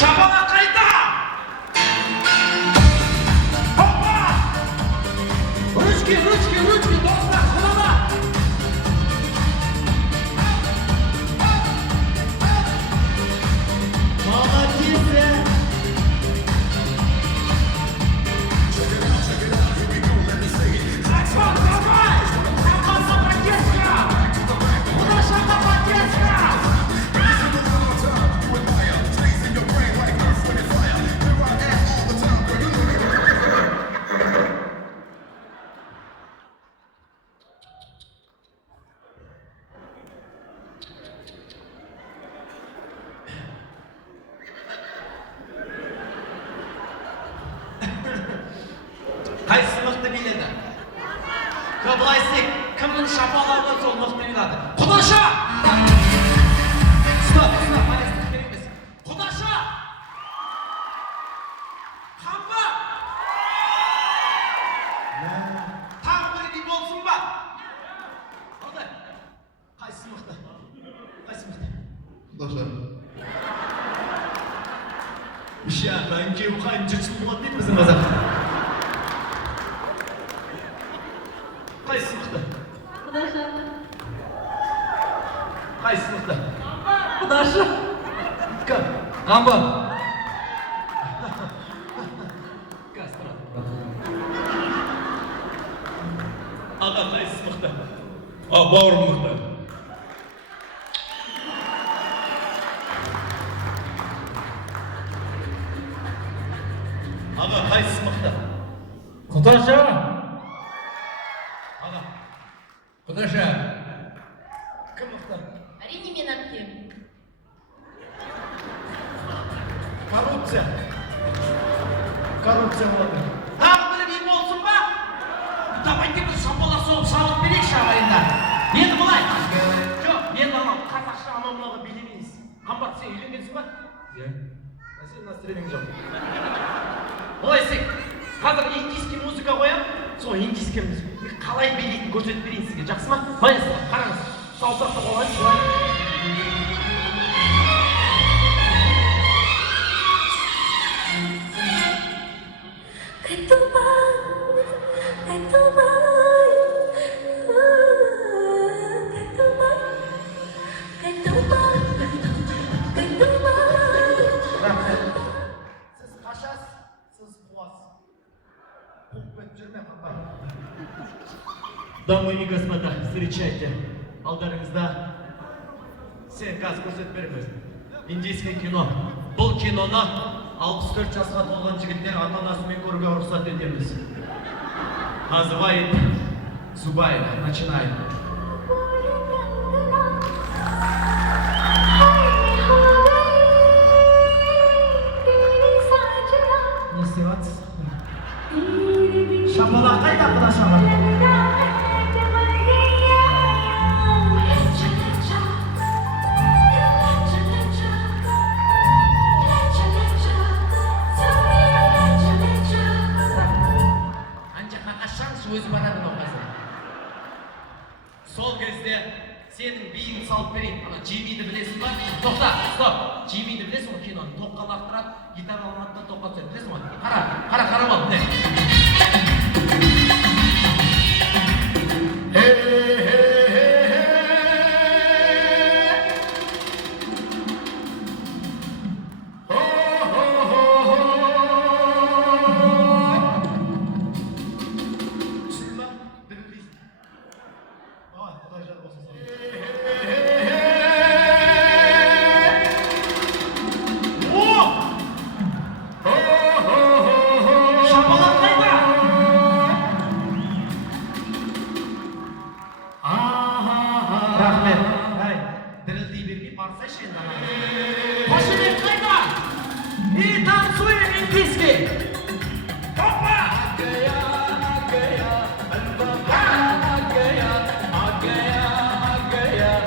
Şapana kayıtta! Hoppa! Rучки, dostlar, kulağına! Молодец! Qaysi mıқты biledi? Kıblaysik, kimin şapalardan sol mıқты biledi? Kudaşa! Stop, manestik kelimesi. Kudaşa! Kamba! Tağ bir olsun bak! Hadi. Qaysi mıқты? Kudaşa. Uşağından ki bu kayın cırçın bulat değil misin Bazar? Qaysi mıқты? Kudaşa. Qaysi mıқты? Kudaşa. Kim? Qamba. Ağa qaysi mıқты? Baurum mıқты. Ağa qaysi mıқты? Kudaşa! Ağa. Kudaşa! Kim mıқты? Әрине мен әпкем. Korrupsiya. Korrupsiya bo'ladi. Tağ bir iyi olsun ba? Давайте biz şapalar soğuk sağlık vereyik şahayında. Енді былай. Жоқ, мен анау қазақша анамлығы билемейміз. Қамбат, сен үйленгенсің ба? Иә. Сен настроениең жоқ. Былай істейік. Қазір индийский музыка қоямын. Сол индийский музыка қалай билейтінін көрсетіп берейін сізге. Жақсы ма? Майысыздар, қараңыз. Саусақты қойыңыз, былай. Siz қашасыз, сіз қуасыз. Қуып жүрме қапа. Дамы и господа, встречайте. Алдарыңызда сен қазір көрсетіп береміз. Индийский кино. Бұл киноны 64 жасқа толған жігіттер ата-анасымен көруге рұқсат етеміз. Называет Зубаева. Начинаем. Не істеватсыз? Шапалақ қайда құдашаға? Анча қақашсаңыз өзі барады мынау қазір. Сол кезде сенің биін салып берейін. Ана Джиммиді білесің ба? Тоқта, стоп. Джиммиді білесің ғой киноны. Тоққа лақтырады, гитара алмады да тоққа түседі. Білесің ғой? Қарап ал, міне. Түсіндің ба? Білмейсің. Құдай жар болсын.